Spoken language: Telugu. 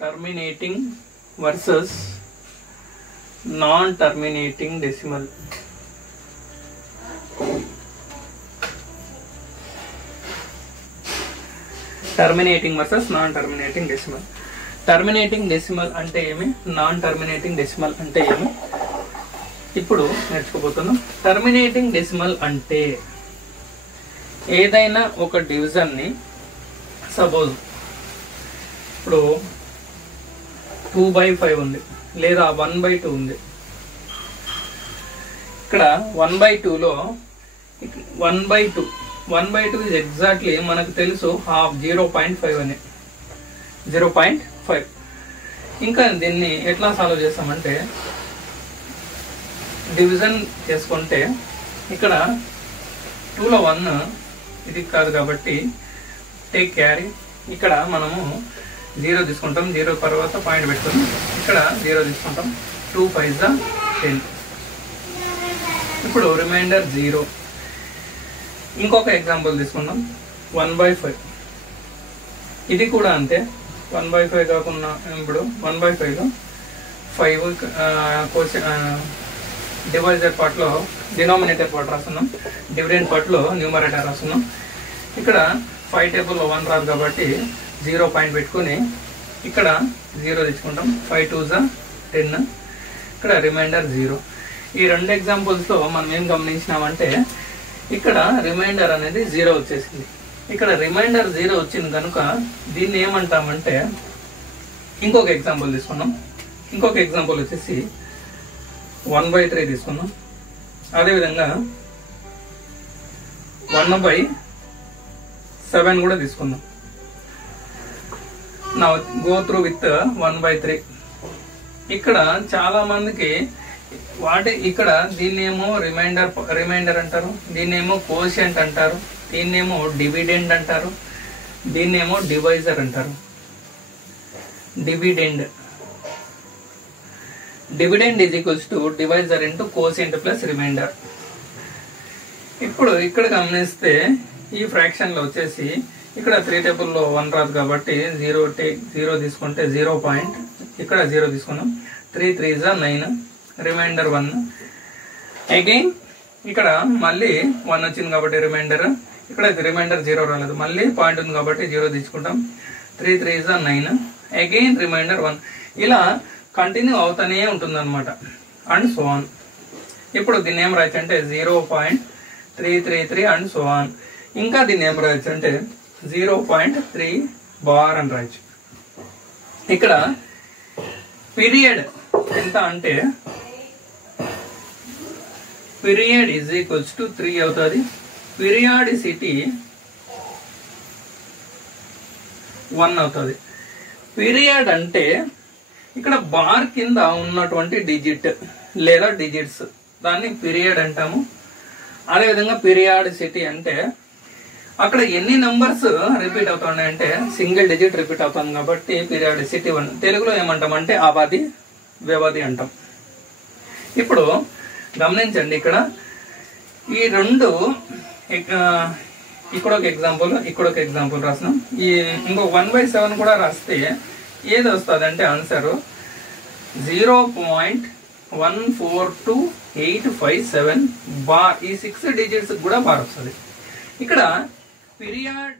terminating versus non-terminating decimal. Terminating versus non-terminating decimal. Terminating decimal అంటే ఏమి, నాన్ టర్మినేటింగ్ డెసిమల్ అంటే ఏమి ఇప్పుడు నేర్చుకోబోతున్నాం. టర్మినేటింగ్ డెసిమల్ అంటే ఏదైనా ఒక డివిజన్ని, సపోజ్ ఇప్పుడు 2/5 ఉంది లేదా 1/2 ఉంది. ఇక్కడ 1/2లో 1/2 ఇస్ ఎగ్జాక్ట్లీ మనకు తెలుసు హాఫ్ 0.5 అని, 0.5. ఇంకా దీన్ని ఎట్లా సాల్వ్ చేస్తామంటే డివిజన్ చేసుకుంటే ఇక్కడ 2లో 1 ఇది కాదు కాబట్టి టేక్ క్యారీ, ఇక్కడ మనము 0 తీసుకుంటాం, 0 తర్వాత పాయింట్ పెట్టుకుని ఇక్కడ 0 తీసుకుంటాం. 2 5 10. ఇప్పుడు రిమైండర్ 0. ఇంకొక ఎగ్జాంపుల్ తీసుకుందాం. 1/5 ఇది కూడా అంతే. 1/5 కాకుండా ఇప్పుడు 1/5లో 5 డివైజర్ పార్ట్లో డినామినేటర్ పార్ట్ రాస్తున్నాం, డివిడెండ్ పార్ట్లో న్యూమరేటర్ రాస్తున్నాం. ఇక్కడ 5 టేబుల్లో 1 రాదు కాబట్టి 0 పాయింట్ పెట్టుకుని ఇక్కడ 0 తెచ్చుకుంటాం. 5 2 10. ఇక్కడ రిమైండర్ 0. ఈ రెండు ఎగ్జాంపుల్స్లో మనం ఏం గమనించినామంటే ఇక్కడ రిమైండర్ అనేది 0 వచ్చేసింది. ఇక్కడ రిమైండర్ 0 వచ్చింది కనుక దీన్ని ఏమంటామంటే, ఇంకొక ఎగ్జాంపుల్ తీసుకున్నాం. ఇంకొక ఎగ్జాంపుల్ వచ్చేసి 1/3 తీసుకున్నాం. అదేవిధంగా 1/7 కూడా తీసుకుందాం. నా గో త్రూ విత్ 1/3. ఇక్కడ చాలా మందికి ఇక్కడ దీన్నేమో రిమైండర్ అంటారు, దీన్నేమో కోషియంట్ అంటారు, దీన్నేమో డివిడెండ్ అంటారు, దీన్నేమో డివైజర్ అంటారు. Dividend is equals to divisor into quotient plus remainder. ఇప్పుడు ఇక్కడ గమనిస్తే ఈ ఫ్రాక్షన్ లో వచ్చేసి ఇక్కడ 3 టేబుల్లో 1 రాదు కాబట్టి 0 తీసుకుంటే 0 పాయింట్, ఇక్కడ 0 తీసుకున్నాం. 3 3 9, రిమైండర్ 1. అగైన్ ఇక్కడ మళ్ళీ 1 వచ్చింది కాబట్టి రిమైండర్, ఇక్కడ రిమైండర్ 0 రాలేదు, మళ్ళీ పాయింట్ ఉంది కాబట్టి 0 తీసుకుంటాం. 3 3 9, అగైన్ రిమైండర్ 1. ఇలా కంటిన్యూ అవుతానే ఉంటుంది అనమాట. And so on. ఇప్పుడు దీన్ని ఏం రాయచ్చు అంటే 0.333 అండ్ సో ఆన్. ఇంకా దీన్ని ఏం రాయచ్చు అంటే 0.3 బార్ అని రాయచ్చు. ఇక్కడ పీరియడ్ ఎంత అంటే పీరియడ్ ఈజ్ ఈక్వల్స్ టు 3 అవుతుంది. పీరియాడిసిటీ 1 అవుతుంది. పీరియడ్ అంటే ఇక్కడ బార్ కింద ఉన్నటువంటి డిజిట్ లేదా డిజిట్స్, దాన్ని పీరియడ్ అంటాము. అదేవిధంగా పీరియాడిసిటీ అంటే అక్కడ ఎన్ని నంబర్స్ రిపీట్ అవుతున్నాయంటే సింగిల్ డిజిట్ రిపీట్ అవుతుంది కాబట్టి పీరియాడిసిటీ 1. తెలుగులో ఏమంటామంటే అవధి, వ్యవధి అంటాం. ఇప్పుడు గమనించండి, ఇక్కడ ఈ రెండు ఇక్కడ ఒక ఎగ్జాంపుల్ రాసినాం. ఈ ఇంకో 1/7 కూడా రాస్తే ఏది వస్తుంది అంటే ఆన్సర్ 0.142857 బార్. ఈ 6 డిజిట్స్ కూడా బార్ వస్తుంది. ఇక్కడ పీరియడ్